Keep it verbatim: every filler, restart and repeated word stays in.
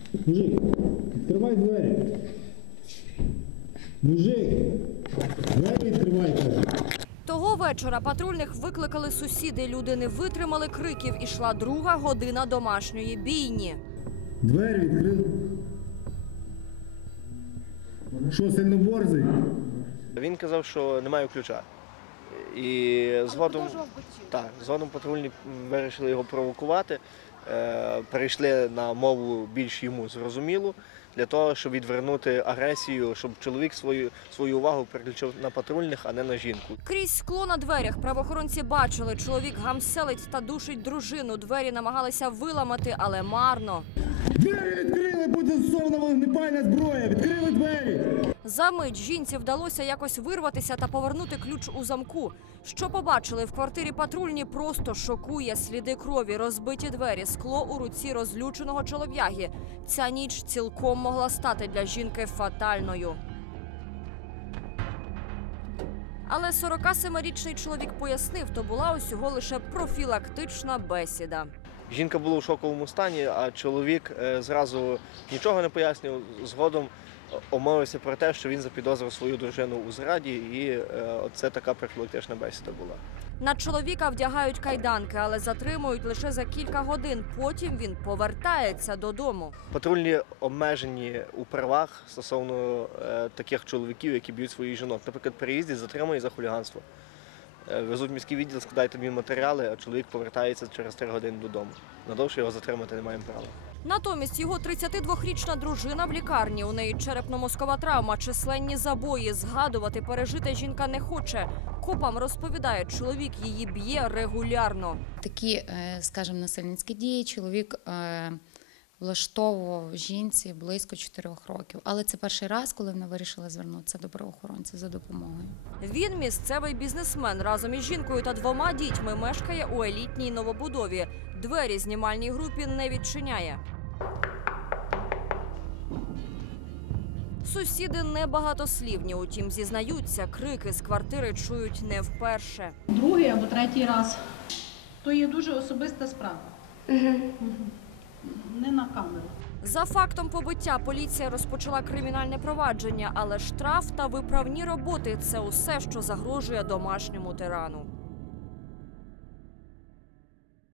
Мужик, відкривай двері. Мужик, двері відкривай, кажу. Того вечора патрульних викликали сусіди. Люди не витримали криків. Ішла друга година домашньої бійні. Двері відкрив. Що, сильно борзий? Він казав, що немає ключа. І згодом, так, згодом патрульні вирішили його провокувати, е, перейшли на мову більш йому зрозумілу, для того, щоб відвернути агресію, щоб чоловік свою, свою увагу переключив на патрульних, а не на жінку. Крізь скло на дверях правоохоронці бачили, чоловік гамселить та душить дружину. Двері намагалися виламати, але марно. Двері відкрили, буде застосована вогнепальна зброя! Відкрили двері! За мить жінці вдалося якось вирватися та повернути ключ у замку. Що побачили в квартирі патрульні, просто шокує. Сліди крові, розбиті двері, скло у руці розлюченого чолов'яги. Ця ніч цілком могла стати для жінки фатальною. Але сорокасемирічний чоловік пояснив, то була усього лише профілактична бесіда. Жінка була у шоковому стані, а чоловік зразу нічого не пояснював, згодом обмовився про те, що він запідозрив свою дружину у зраді, і це така профілактична бесіда була. На чоловіка вдягають кайданки, але затримують лише за кілька годин. Потім він повертається додому. Патрульні обмежені у правах стосовно таких чоловіків, які б'ють своїх жінок. Наприклад, приїздять, затримують за хуліганство. Везуть в міський відділ, складають адмінматеріали, а чоловік повертається через три години додому. Надовше його затримати не маємо права. Натомість його тридцятидвохрічна дружина в лікарні. У неї черепно-мозкова травма, численні забої. Згадувати пережите жінка не хоче. Копам розповідає, чоловік її б'є регулярно. Такі, скажімо, насильницькі дії чоловік влаштовував жінці близько чотирьох років. Але це перший раз, коли вона вирішила звернутися до правоохоронців за допомогою. Він місцевий бізнесмен. Разом із жінкою та двома дітьми мешкає у елітній новобудові. Двері знімальній групі не відчиняє. Сусіди небагатослівні, утім зізнаються, крики з квартири чують не вперше. Другий або третій раз. То є дуже особиста справа. Угу. Не на камеру. За фактом побиття поліція розпочала кримінальне провадження, але штраф та виправні роботи – це усе, що загрожує домашньому тирану.